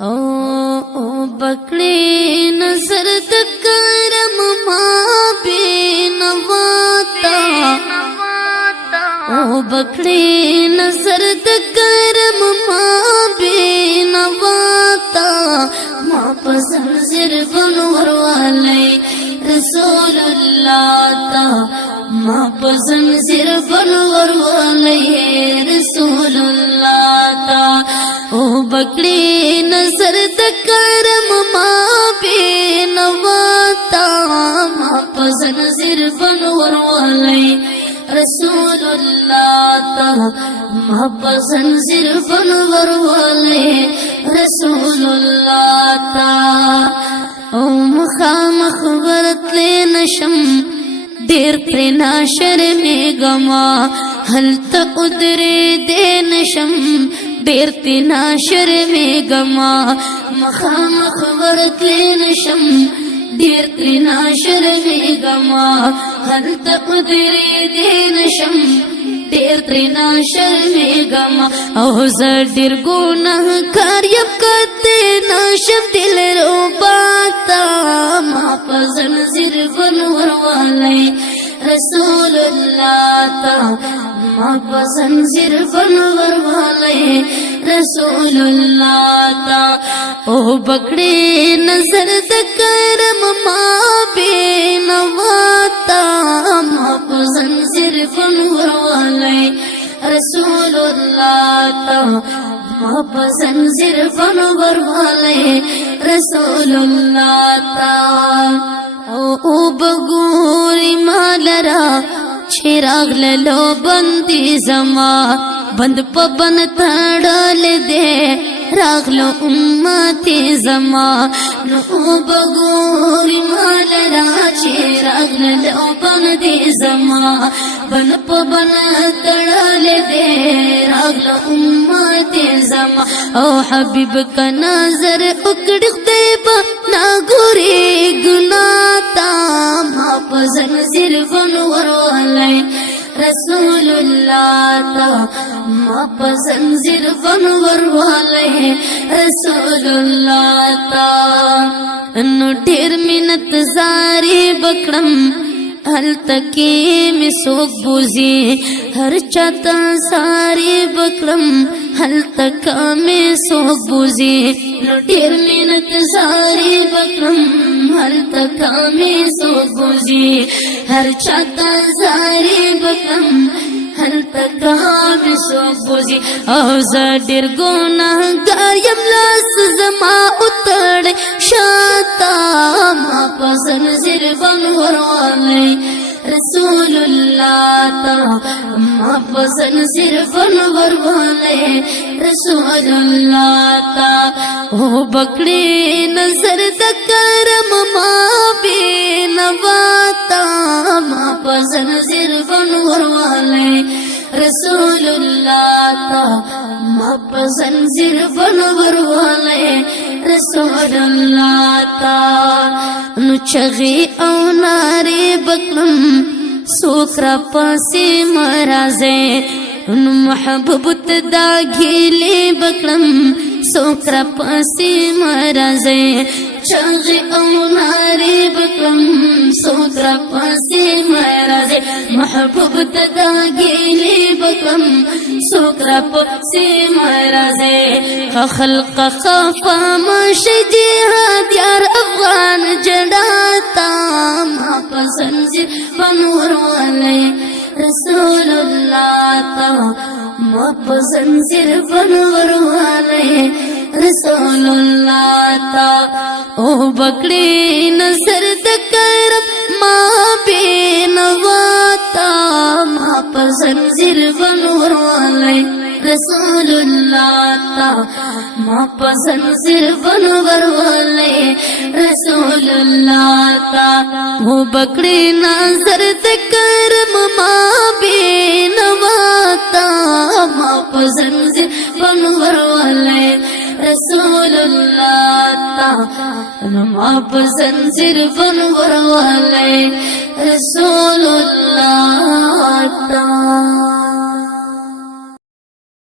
او بکڑی نظر دکرم ما بے نواتا او بکڑی نظر دکرم ما بے نواتا ما پسند زربن وروالی رسول اللہ تا ما پسند زربن وروالی رسول اللہ تا او بکڑی نظر دکرم ما بے نواتا ما پسند زربن وروالی رسول اللہ تا ما پسند زربن وروالی رسول اللہ تا او مخامخ ورتلے نشم دیر پرینا شرمیگما حلت ادرے دے نشم دیر تینا شرمیگما مخامخ ورتلے نشم دیر تینا شرمیگما حلت ادرے دے نشم دیر تینا شرمیگما او زر دیر گناہ کار یب کرتے ناشم دل رو باتا ما پزن زربن وروالی رسول اللہ تا ما پزن زربن وروالی رسول اللہ تا او بکڑی نظر دکرم ما بے نواتا ما پزن زربن وروالی رسول اللہ تا ما پسند زربن وروالی رسول اللہ تا او بگوری مالرا چراغ للو بندی زما بند پا بند تڑال دے راغلو امتی زما نو بگوری مالرا چراغ للو بندی زما بند پا بند تڑال دے راغلو امتی زما او حبیب کا نظر اکڑ خدیبا ناگوری گناتا ما پزن زربن وروالی رسول اللہ تا ما پزن زربن وروالی رسول اللہ تا نو ڈیر منت زاری بکڑم حل تکی میں سوک بوزی ہر چاہتا ساری بکرم حل تکا میں سوک بوزی لٹیر منت ساری بکرم حل تکا میں سوک بوزی ہر چاہتا ساری بکرم حل تکا میں سوک بوزی او زدر گناہ گار یم لاس زما اتڑ شاتا ما پسند زربن وروالی رسول اللہ تا ما پسند زربن وروالی رسول اللہ تا او بکڑی نظر دکرم ما بے نواتا ما پسند زربن وروالی رسول اللہ تا ما پسند زربن وروالی رسول اللہ تا نو چغی او ناری بکرم سوکرا پاسی مرازے نو محبوب تدا گھیلی بکرم سوکرا پاسی مرازے چغی او ناری بکرم سوکرا پاسی مرازے محبوب تدا گھیلی بکرم سوکرا پاسی مرازے خلق خفا ماشی جہاد یار افغان جڑاتا ما پسند زربن وروالی رسول اللہ تا ما پسند زربن وروالی رسول اللہ تا او بکڑی نظر دکرم ما بے نواتا ما پسند زربن وروالی رسول اللہ تا ما پسند زربن وروالی رسول اللہ تا وہ بکڑی نظر دکرم ما بے نواتا ما پسند زربن وروالی رسول اللہ تا ما پسند زربن وروالی رسول اللہ تا